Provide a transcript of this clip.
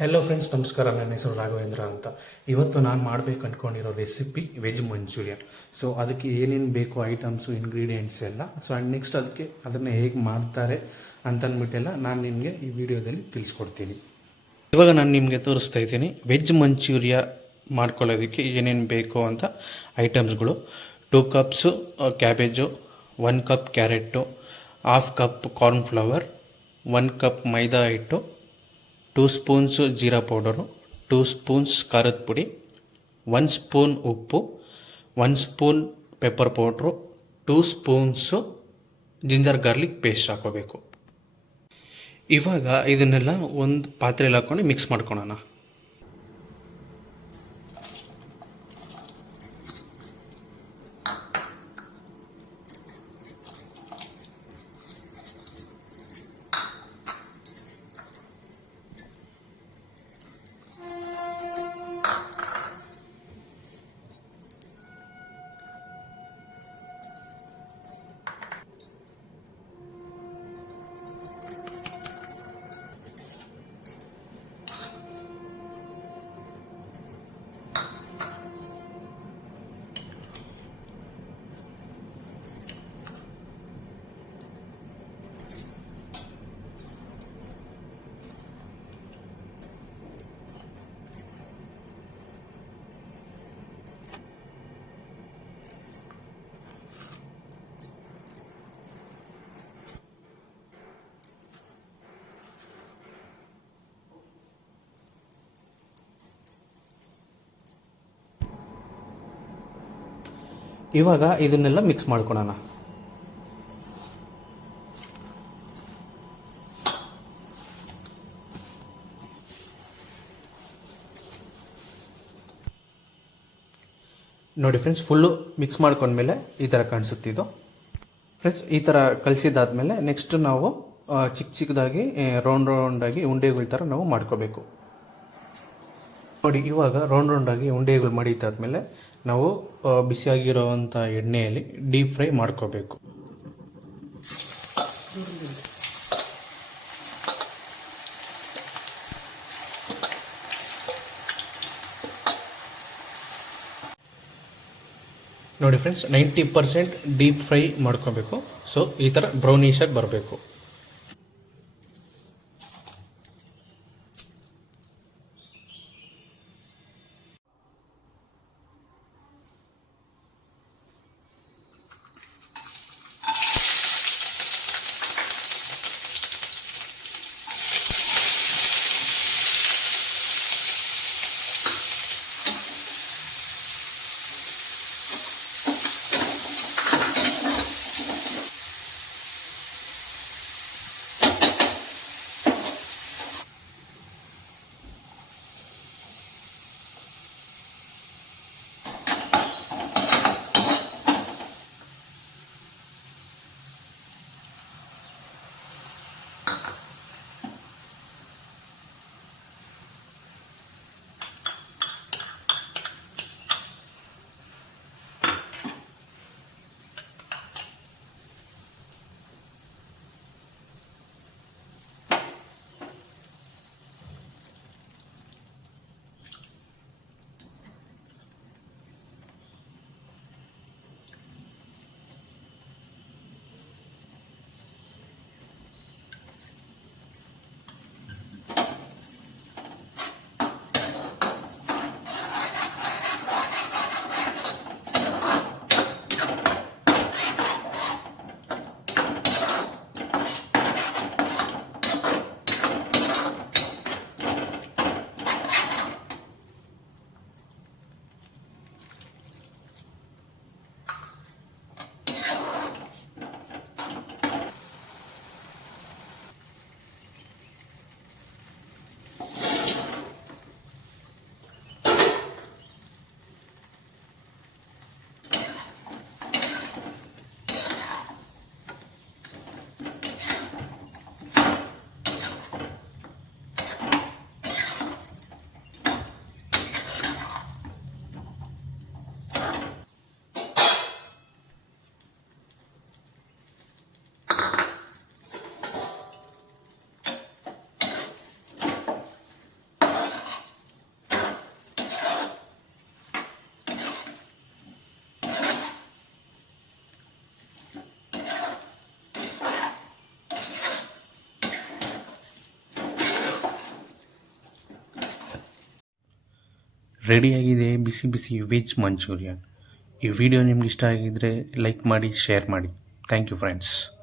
Hello friends, ನಮಸ್ಕಾರ. ನನ್ನ ಹೆಸರು ರಾಘವೇಂದ್ರ ಅಂತ. ಇವತ್ತು ನಾನು ಮಾಡಬೇಕು ಅಂದ್ಕೊಂಡಿರೋ ರೆಸಿಪಿ ವೆಜ್ ಮಂಚೂರಿಯನ್. ಸೊ ಅದಕ್ಕೆ ಏನೇನು ಬೇಕು ಐಟಮ್ಸು, ಇಂಗ್ರೀಡಿಯೆಂಟ್ಸ್ ಎಲ್ಲ. ಸೊ ಆ್ಯಂಡ್ ನೆಕ್ಸ್ಟ್ ಅದಕ್ಕೆ ಅದನ್ನು ಹೇಗೆ ಮಾಡ್ತಾರೆ ಅಂತಂದ್ಬಿಟ್ಟೆಲ್ಲ ನಾನು ನಿಮಗೆ ಈ ವಿಡಿಯೋದಲ್ಲಿ ತಿಳಿಸ್ಕೊಡ್ತೀನಿ. ಇವಾಗ ನಾನು ನಿಮಗೆ ತೋರಿಸ್ತಾ ಇದ್ದೀನಿ ವೆಜ್ ಮಂಚೂರಿಯಾ ಮಾಡ್ಕೊಳ್ಳೋದಕ್ಕೆ ಏನೇನು ಬೇಕು ಅಂತ ಐಟಮ್ಸ್ಗಳು. 2 cups cabbage, 1 cup carrot, 1/2 cup cornflour, 1 cup maida ಹಿಟ್ಟು, 2 ಸ್ಪೂನ್ಸು ಜೀರಾ ಪೌಡರು, 2 ಸ್ಪೂನ್ಸ್ ಖಾರದ ಪುಡಿ, 1 ಸ್ಪೂನ್ ಉಪ್ಪು, 1 spoon pepper powder, 2 spoons ginger garlic paste ಹಾಕೋಬೇಕು. ಇವಾಗ ಇದನ್ನೆಲ್ಲ ಒಂದು ಪಾತ್ರೆಯಲ್ಲಿ ಹಾಕ್ಕೊಂಡು ಮಿಕ್ಸ್ ಮಾಡ್ಕೊಳೋಣ. ಇವಾಗ ಇದನ್ನೆಲ್ಲ ಮಿಕ್ಸ್ ಮಾಡ್ಕೊಳೋಣ. ನೋಡಿ ಫ್ರೆಂಡ್ಸ್, ಫುಲ್ಲು ಮಿಕ್ಸ್ ಮಾಡ್ಕೊಂಡ್ಮೇಲೆ ಈ ಥರ ಕಾಣಿಸುತ್ತಿದ್ದು. ಫ್ರೆಂಡ್ಸ್, ಈ ಥರ ಕಲಿಸಿದಾದ್ಮೇಲೆ ನೆಕ್ಸ್ಟ್ ನಾವು ಚಿಕ್ಕ ಚಿಕ್ಕದಾಗಿ ರೌಂಡಾಗಿ ಉಂಡೆಗಳ ಥರ ನಾವು ಮಾಡ್ಕೋಬೇಕು. ನೋಡಿ, ಇವಾಗ ರೌಂಡಾಗಿ ಉಂಡೆಗಳು ಮಡೀತಾದ್ಮೇಲೆ ನಾವು ಬಿಸಿಯಾಗಿರೋವಂಥ ಎಣ್ಣೆಯಲ್ಲಿ ಡೀಪ್ ಫ್ರೈ ಮಾಡ್ಕೋಬೇಕು. ನೋಡಿ ಫ್ರೆಂಡ್ಸ್, 90% ಡೀಪ್ ಫ್ರೈ ಮಾಡ್ಕೋಬೇಕು. ಸೊ ಈ ಥರ ಬ್ರೌನಿಶಾಗಿ ಬರಬೇಕು. ರೆಡಿಯಾಗಿದೆ ಬಿಸಿ ಬಿಸಿ ವೆಜ್ ಮಂಚೂರಿಯನ್. ಈ ವಿಡಿಯೋ ನಿಮ್ಗೆ ಇಷ್ಟ ಆಗಿದ್ದರೆ ಲೈಕ್ ಮಾಡಿ, ಶೇರ್ ಮಾಡಿ. Thank you friends.